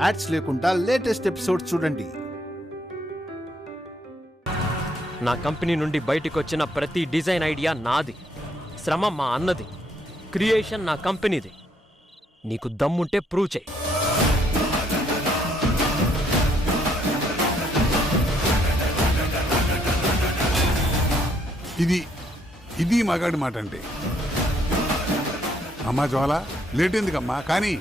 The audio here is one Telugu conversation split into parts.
యాడ్స్ లేకుండా లేటెస్ట్ ఎపిసోడ్స్ చూడండి. నా కంపెనీ నుండి బయటికి వచ్చిన ప్రతి డిజైన్ ఐడియా నాది, శ్రమ మా అన్నది, క్రియేషన్ నా కంపెనీది. నీకు దమ్ముంటే ప్రూవ్ చేయి. ఇది మగాడి మాట అంటే. అమ్మా జ్వాల, లేట్ ఎందుకమ్మా? కానీ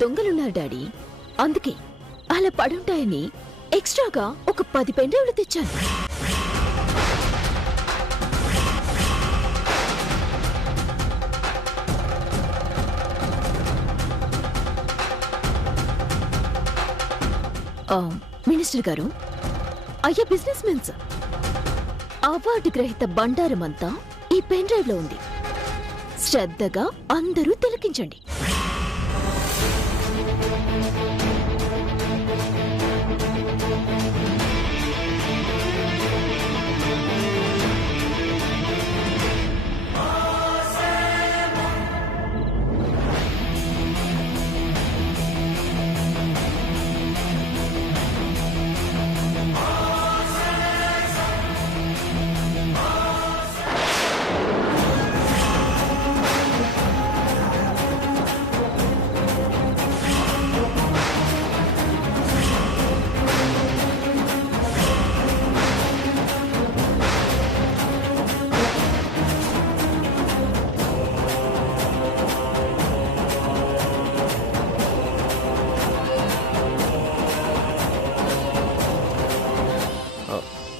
దొంగలున్నారు డాడీ, అందుకే అలా పడుంటాయని ఎక్స్ట్రాగా ఒక 10 పెన్ డ్రైవ్లు తెచ్చాను. మినిస్టర్ గారు, అయ్యా బిజినెస్ మెన్స్, అవార్డు గ్రహీత బండారమంతా ఈ పెన్ డ్రైవ్ లో ఉంది. శ్రద్ధగా అందరూ తిలకించండి.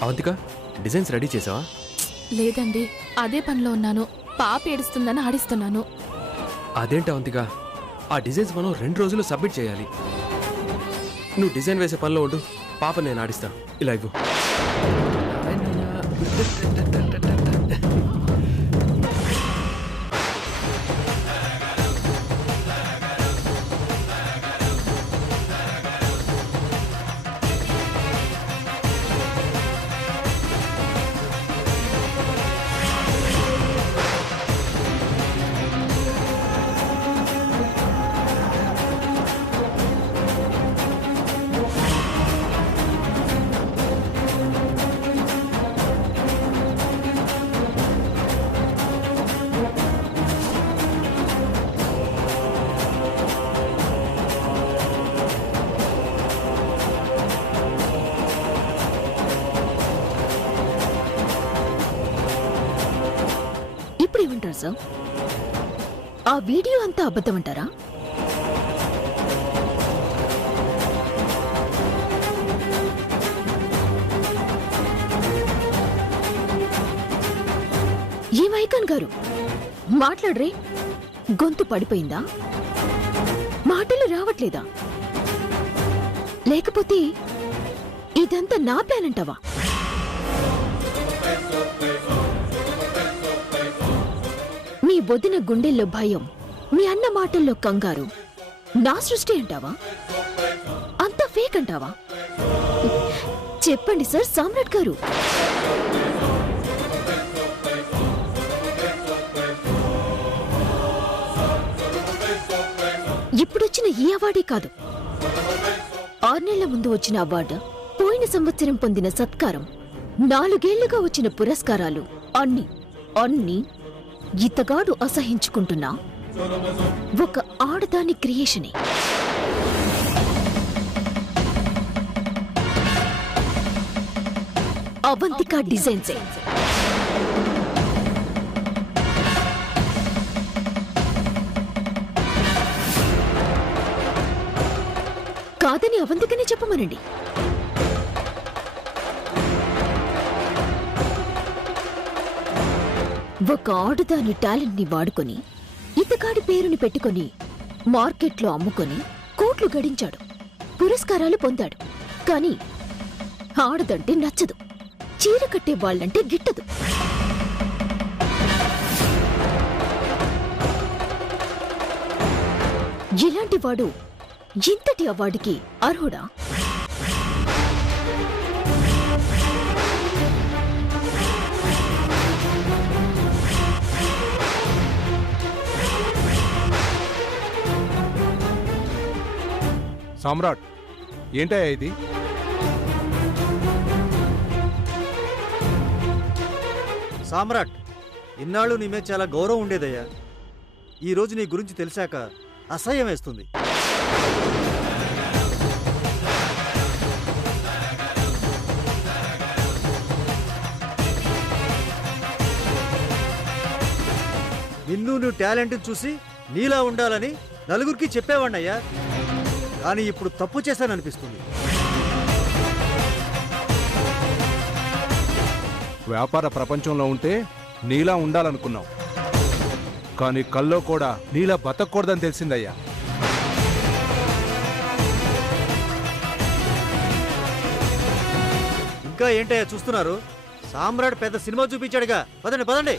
అవంతిక, డిజైన్స్ రెడీ చేసావా? లేదండి, అదే పనిలో ఉన్నాను. పాప ఏడుస్తుందని ఆడిస్తున్నాను. అదేంటి అవంతిక, ఆ డిజైన్స్ మనం 2 రోజులు సబ్మిట్ చేయాలి. నువ్వు డిజైన్ వేసే పనిలో ఉండు, పాప నేను ఆడిస్తా. ఇలా ఇవ్వు. ఏమంటారు సార్? ఆ వీడియో అంతా అబద్ధం అంటారా? ఏ వైకాన్ గారు మాట్లాడరే, గొంతు పడిపోయిందా? మాటలు రావట్లేదా? లేకపోతే ఇదంతా నా ప్లాన్ అంటావా? మీ వదిన గుండెల్లో భయం, మీ అన్న మాటల్లో కంగారు నా సృష్టి అంటావా? అంత ఫేక్ అంటావా? చెప్పండి సార్ సామ్రాట్ గారు. ఇప్పుడొచ్చిన ఈ అవార్డే కాదు, 6 నెలల ముందు వచ్చిన అవార్డు, పోయిన సంవత్సరం పొందిన సత్కారం, 4 ఏళ్లుగా వచ్చిన పురస్కారాలు అన్ని అన్ని ఇతగాడు అసహించుకుంటున్నా ఒక ఆడదాని క్రియేషనే. అవంతిక డిజైన్సే. కాదని అవంతికనే చెప్పమనండి. ఒక ఆడుదాని టాలెంట్ ని వాడుకొని, ఇతగాడి పేరుని పెట్టుకొని మార్కెట్లో అమ్ముకొని కోట్లు గడించాడు. పురస్కారాలు పొందాడు. కానీ ఆడదంటే నచ్చదు, చీర కట్టే వాళ్ళంటే గిట్టదు. ఇలాంటి వాడు ఇంతటి అవార్డుకి అర్హుడా? సామ్రాట్, ఏంటయ్యా ఇది? సామ్రాట్, ఇన్నాళ్ళు నీ మీద చాలా గౌరవం ఉండేదయ్యా. ఈరోజు నీ గురించి తెలిసాక అసహ్యం వేస్తుంది. నిన్ను నువ్వు టాలెంట్ చూసి నీలా ఉండాలని నలుగురికి చెప్పేవాణ్ణయ్యా. కానీ ఇప్పుడు తప్పు చేశాననిపిస్తుంది. వ్యాపార ప్రపంచంలో ఉంటే నీలా ఉండాలనుకున్నావు, కానీ కల్లో కూడా నీలా బతకూడదని తెలిసిందయ్యా. ఇంకా ఏంటయ్యా చూస్తున్నారు? సామ్రాట్ పెద్ద సినిమా చూపించాడుగా, పదండి పదండి.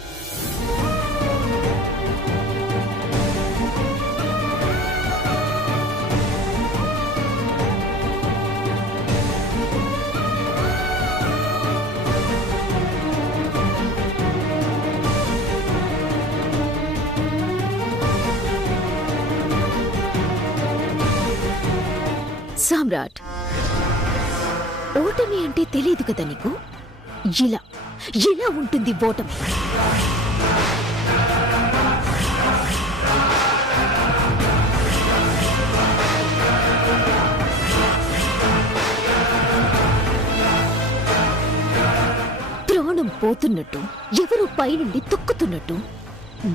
సామ్రాట్, ఓటమి అంటే తెలియదు కదా నీకు? ఇలా ఇలా ఉంటుంది ఓటమి. ప్రాణం పోతున్నట్టు, ఎవరో పైనుండి తొక్కుతున్నట్టు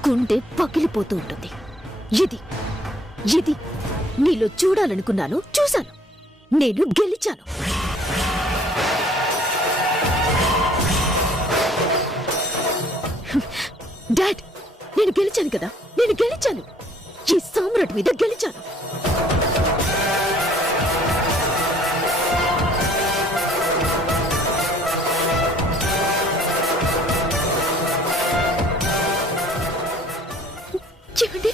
గుండె పగిలిపోతూ ఉంటుంది. ఇది ఇది నీలో చూడాలనుకున్నాను, చూశాను. నేను గెలిచాను. డాడ్, నేను గెలిచాను కదా, నేను గెలిచాను. ఈ సామ్రాట్ మీద గెలిచాను. ఏమండి?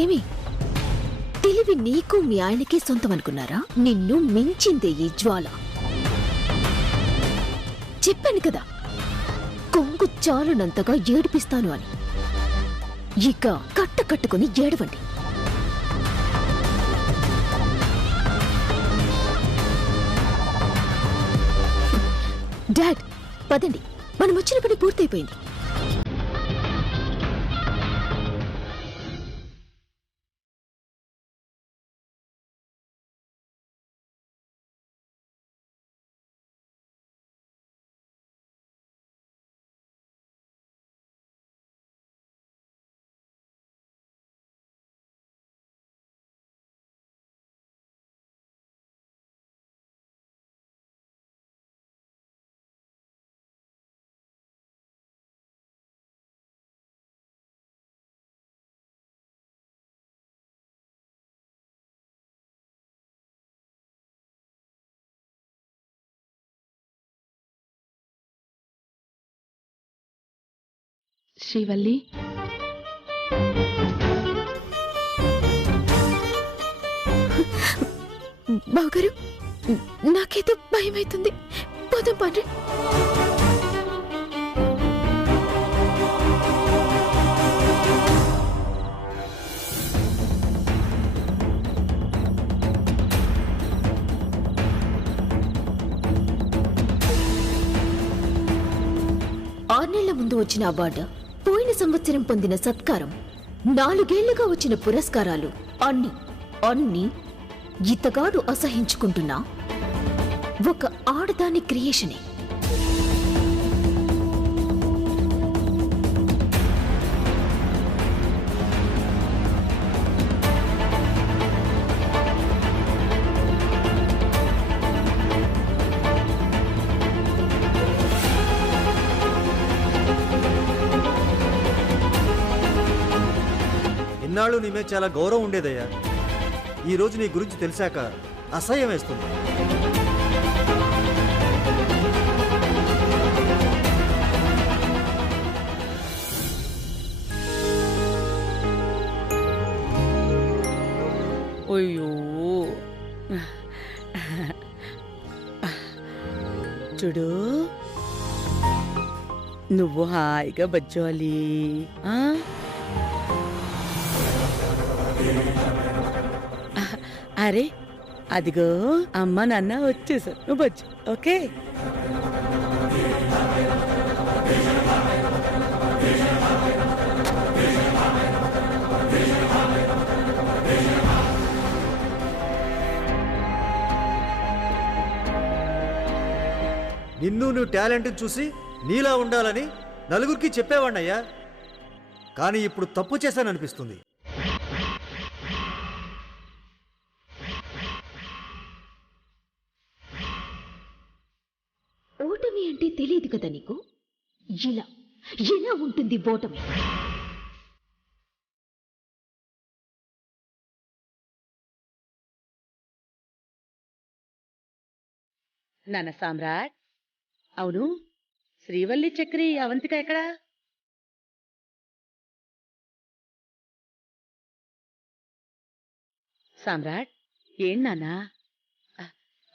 ఏమి తెలివి నీకు మీ ఆయనకే సొంతం అనుకున్నారా? నిన్ను మించిందే ఈ జ్వాల. చెప్పాను కదా, కొంగు చాలునంతగా ఏడిపిస్తాను అని. ఇక కట్టుకుని ఏడవండి. డాడ్, పదండి, మనం వచ్చిన పని పూర్తయిపోయింది. శ్రీవల్లి, బావగారు, నాకేదో భయమైతుంది. పోదాం పండ్రి. ఆర్నెళ్ల ముందు వచ్చిన అవార్డు, పోయిన సంవత్సరం పొందిన సత్కారం, 4 ఏళ్లుగా వచ్చిన పురస్కారాలు అన్ని ఇతగాడు అసహించుకుంటున్నా ఒక ఆడదాని క్రియేషనే. ఇన్నాళ్ళు నీ మీద చాలా గౌరవం ఉండేదయ్యా. ఈ రోజు నీ గురించి తెలిసాక అసహ్యం వేస్తుంది. అయ్యో చూడు, నువ్వు హాయిగా బజ్జోవాలి. అరే అదిగో అమ్మ నాన్న వచ్చేసారు, నువ్వు బజ్జు. ఓకే, నిన్ను నువ్వు టాలెంట్ చూసి నీలా ఉండాలని నలుగురికి చెప్పేవాణ్ణయ్యా. కానీ ఇప్పుడు తప్పు చేశాననిపిస్తుంది. ఓటమి అంటే తెలియదు కదా నీకు? ఇలా ఎలా ఉంటుంది ఓటమి? నాన్న సామ్రాట్. అవును, శ్రీవల్లి, చక్రి, అవంతిక ఎక్కడా? సామ్రాట్, ఏం నాన్నా?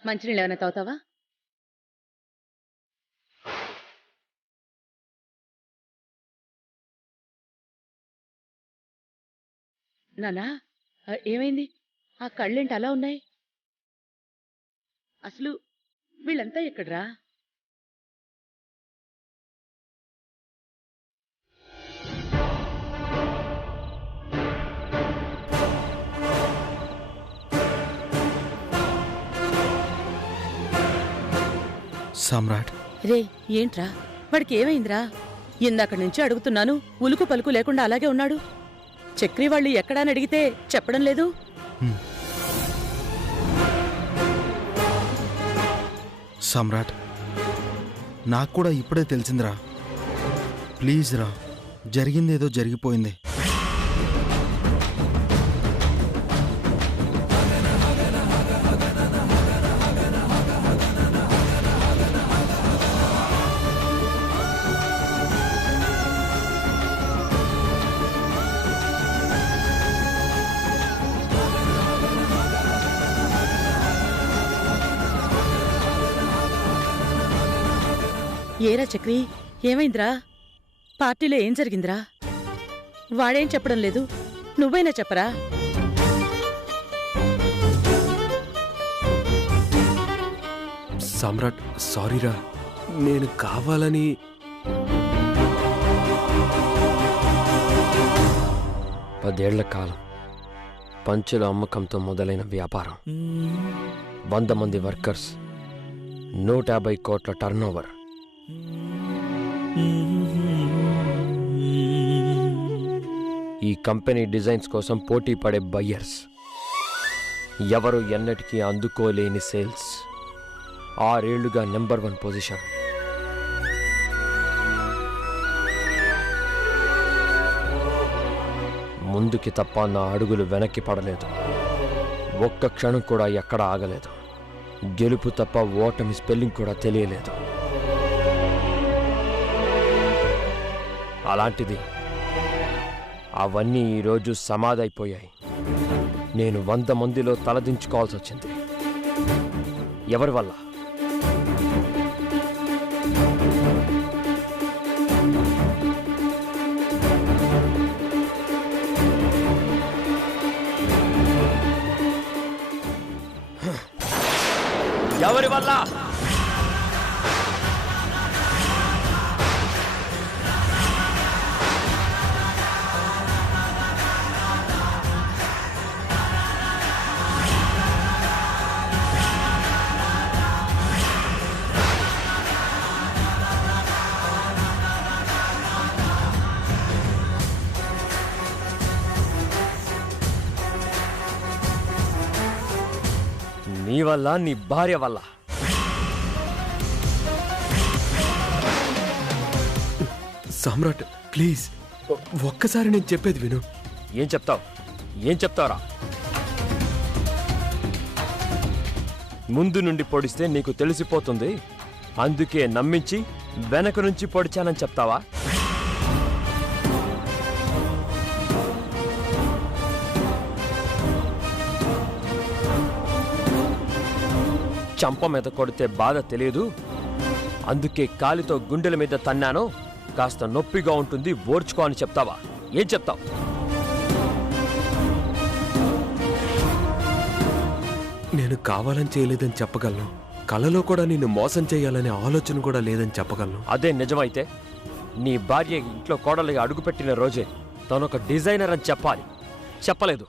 మంచినీళ్ళు ఏమైనా తాగుతావా? నానా, ఏమైంది? ఆ కళ్ళేంటి అలా ఉన్నాయి? అసలు వీళ్ళంతా ఎక్కడ్రా? సమ్రాట్, రే ఏంట్రా, వాడికి ఏమైందిరా? ఇందాక నుంచి అడుగుతున్నాను, ఉలుకు పలుకు లేకుండా అలాగే ఉన్నాడు. చక్రి వాళ్ళు ఎక్కడా అని అడిగితే చెప్పడం లేదు. సమ్రాట్, నాకు కూడా ఇప్పుడే తెలిసిందిరా. ప్లీజ్ రా, జరిగిందేదో జరిగిపోయింది. ఏరా చక్రి, ఏమైందిరా? పార్టీలో ఏం జరిగిందిరా? వాడేం చెప్పడం లేదు, నువ్వైనా చెప్పరా? సమ్రాట్, సారీరా, నేను కావాలని. పదేళ్ల కాలం పంచుల అమ్మకంతో మొదలైన వ్యాపారం, 100 మంది వర్కర్స్, 150 కోట్ల టర్నోవర్. ఈ కంపెనీ డిజైన్స్ కోసం పోటీ పడే బయ్యర్స్, ఎవరు ఎన్నటికీ అందుకోలేని సేల్స్, 6 ఏళ్లుగా నెంబర్ 1 పొజిషన్. ముందుకి తప్ప నా అడుగులు వెనక్కి పడలేదు. ఒక్క క్షణం కూడా ఎక్కడ ఆగలేదు. గెలుపు తప్ప ఓటమి స్పెల్లింగ్ కూడా తెలియలేదు. అలాంటిది అవన్నీ ఈరోజు సమాధైపోయాయి. నేను 100 మందిలో తలదించుకోవాల్సి వచ్చింది. ఎవరి వల్ల? ఎవరి వల్ల? నీ వల్ల, నీ భార్య వల్ల. సామ్రాట్ ప్లీజ్ ఒక్కసారి నేను చెప్పేది విను. ఏం చెప్తావు? ఏం చెప్తావురా? ముందు నుండి పొడిస్తే నీకు తెలిసిపోతుంది, అందుకే నమ్మించి వెనక నుంచి పొడిచానని చెప్తావా? చంప మీద కొడితే బాధ తెలియదు, అందుకే కాలితో గుండెల మీద తన్నాను, కాస్త నొప్పిగా ఉంటుంది, ఓర్చుకో అని చెప్తావా? ఏం చెప్తావు? నేను కావాలని చేయలేదని చెప్పగలను, కలలో కూడా నిన్ను మోసం చేయాలనే ఆలోచన కూడా లేదని చెప్పగలను. అదే నిజమైతే నీ భార్య ఇంట్లో కోడలిగా అడుగుపెట్టిన రోజే తనొక డిజైనర్ అని చెప్పాలి. చెప్పలేదు.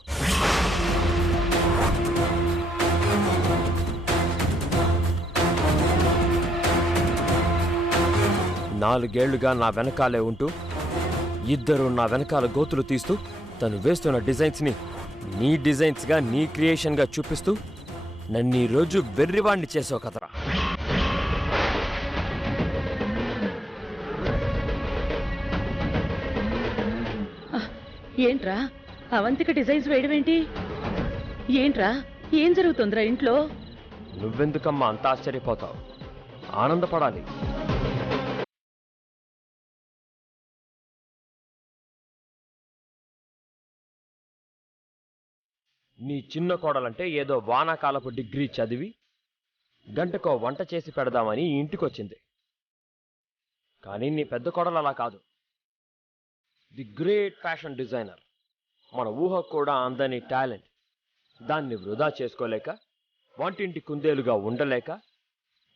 నాలుగేళ్లుగా నా వెనకాలే ఉంటూ ఇద్దరు నా వెనకాల గోతులు తీస్తూ తను వేస్తున్న డిజైన్స్ని నీ డిజైన్స్గా, నీ క్రియేషన్గా చూపిస్తూ నన్ను ఈ రోజు వెర్రివాణ్ణి చేసావు కదరా. ఏంట్రా అవంతిక డిజైన్స్ వేయడమేంటి? ఏంట్రా ఏం జరుగుతుందిరా ఇంట్లో? నువ్వెందుకమ్మా అంత ఆశ్చర్యపోతావు? ఆనందపడాలి. నీ చిన్న కోడలంటే ఏదో వానాకాలపు డిగ్రీ చదివి గంటకో వంట చేసి పెడదామని ఇంటికొచ్చింది. కానీ నీ పెద్ద కోడలు అలా కాదు. ది గ్రేట్ ఫ్యాషన్ డిజైనర్, మన ఊహకు కూడా అందని టాలెంట్. దాన్ని వృధా చేసుకోలేక, వంటింటి కుందేలుగా ఉండలేక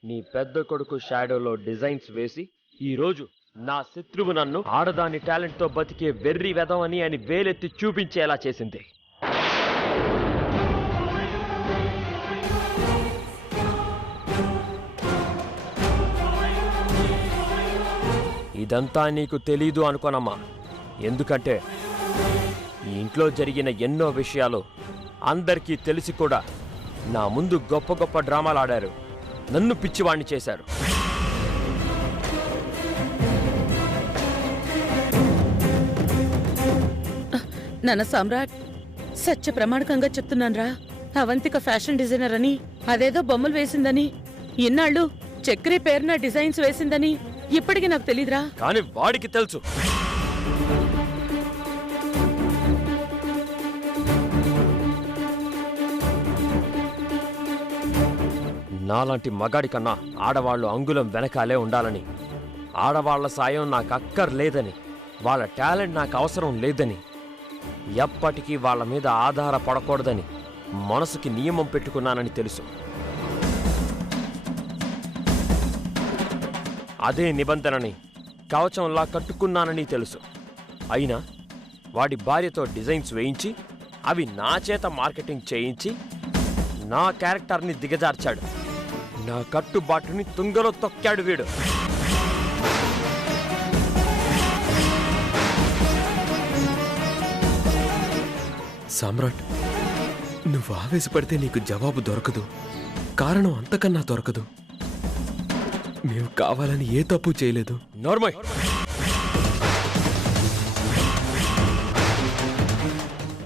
నీ పెద్ద కొడుకు షాడోలో డిజైన్స్ వేసి ఈరోజు నా శత్రువు నన్ను ఆడదాని టాలెంట్తో బతికే వెర్రి వెదవని అని వేలెత్తి చూపించేలా చేసింది. ఇదంతా నీకు తెలీదు అనుకోనమ్మా. ఎందుకంటే ఈ ఇంట్లో జరిగిన ఎన్నో విషయాలు అందరికీ తెలిసి కూడా నా ముందు గొప్ప గొప్ప డ్రామాలు ఆడారు, నన్ను పిచ్చివాణ్ణి చేశారు. నాన్న సామ్రాట్, సత్య ప్రమాణకంగా చెప్తున్నాన్రా, అవంతిక ఫ్యాషన్ డిజైనర్ అని, అదేదో బొమ్మలు వేసిందని, ఇన్నాళ్ళు చక్రి పేరున డిజైన్స్ వేసిందని ఇప్పటికీ నాకు తెలీదురా. కానీ వాడికి తెలుసు. నాలాంటి మగాడి కన్నా ఆడవాళ్లు అంగుళం వెనకాలే ఉండాలని, ఆడవాళ్ల సాయం నాకు అక్కర్లేదని, వాళ్ళ టాలెంట్ నాకు అవసరం లేదని, ఎప్పటికీ వాళ్ళ మీద ఆధారపడకూడదని మనసుకి నియమం పెట్టుకున్నానని తెలుసు. అదే నిబంధనని కవచంలా కట్టుకున్నానని తెలుసు. అయినా వాడి భార్యతో డిజైన్స్ వేయించి అవి నా చేత మార్కెటింగ్ చేయించి నా క్యారెక్టర్ని దిగజార్చాడు. నా కట్టుబాటుని తుంగలో తొక్కాడు వీడు. సామ్రాట్, నువ్వు ఆవేశపడితే నీకు జవాబు దొరకదు, కారణం అంతకన్నా దొరకదు. మేము కావాలని ఏ తప్పు చేయలేదు. నోర్మయ్,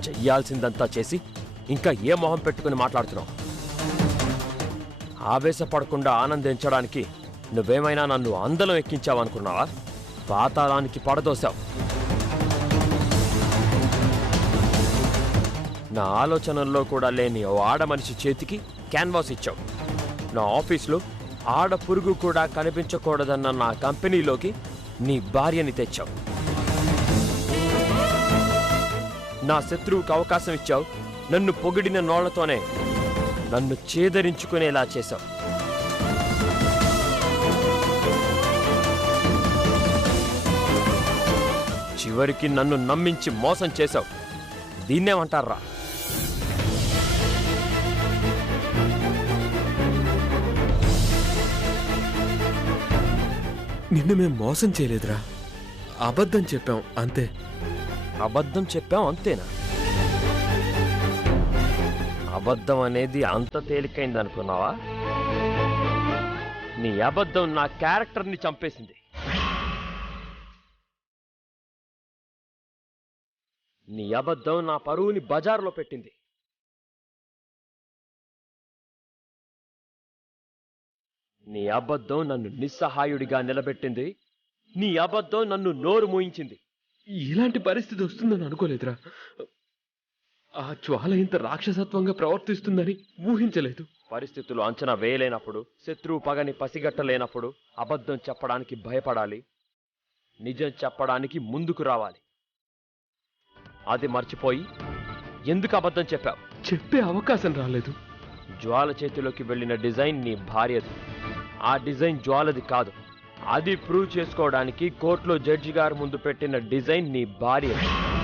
చెయ్యాల్సిందంతా చేసి ఇంకా ఏ మొహం పెట్టుకుని మాట్లాడుతున్నావు? ఆవేశపడకుండా ఆనందించడానికి నువ్వేమైనా నన్ను అందలం ఎక్కించావనుకున్నావా? పాతాళానికి పడదోశావు. నా ఆలోచనల్లో కూడా లేని ఓ ఆడ మనిషి చేతికి క్యాన్వాస్ ఇచ్చావు. నా ఆఫీస్లో ఆడ పురుగు కూడా కనిపించకూడదన్న నా కంపెనీలోకి నీ భార్యని తెచ్చావు. నా శత్రువుకి అవకాశం ఇచ్చావు. నన్ను పొగిడిన నోళ్లతోనే నన్ను చేదరించుకునేలా చేశావు. చివరికి నన్ను నమ్మించి మోసం చేశావు. దీన్నేమంటారా? నిన్ను మేము మోసం చేయలేదురా, అబద్ధం చెప్పాం అంతే. అబద్ధం చెప్పాం అంతేనా? అబద్ధం అనేది అంత తేలికైంది అనుకున్నావా? నీ అబద్ధం నా క్యారెక్టర్ని చంపేసింది. నీ అబద్ధం నా పరువుని బజార్లో పెట్టింది. నీ అబద్ధం నన్ను నిస్సహాయుడిగా నిలబెట్టింది. నీ అబద్ధం నన్ను నోరు మూయించింది. ఇలాంటి పరిస్థితి వస్తుందని అనుకోలేదురా. ఆ జ్వాల ఇంత రాక్షసత్వంగా ప్రవర్తిస్తుందని ఊహించలేదు. పరిస్థితులు అంచనా వేయలేనప్పుడు, శత్రువు పగని పసిగట్టలేనప్పుడు అబద్ధం చెప్పడానికి భయపడాలి, నిజం చెప్పడానికి ముందుకు రావాలి. అది మర్చిపోయి ఎందుకు అబద్ధం చెప్పావు? చెప్పే అవకాశం రాలేదు. జ్వాల చేతిలోకి వెళ్ళిన డిజైన్ నీ భార్యది. ఆ డిజైన్ జ్వాలది కాదు. అది ప్రూవ్ చేసుకోవడానికి కోర్టులో జడ్జి గారి ముందు పెట్టిన డిజైన్ నీ భార్యది.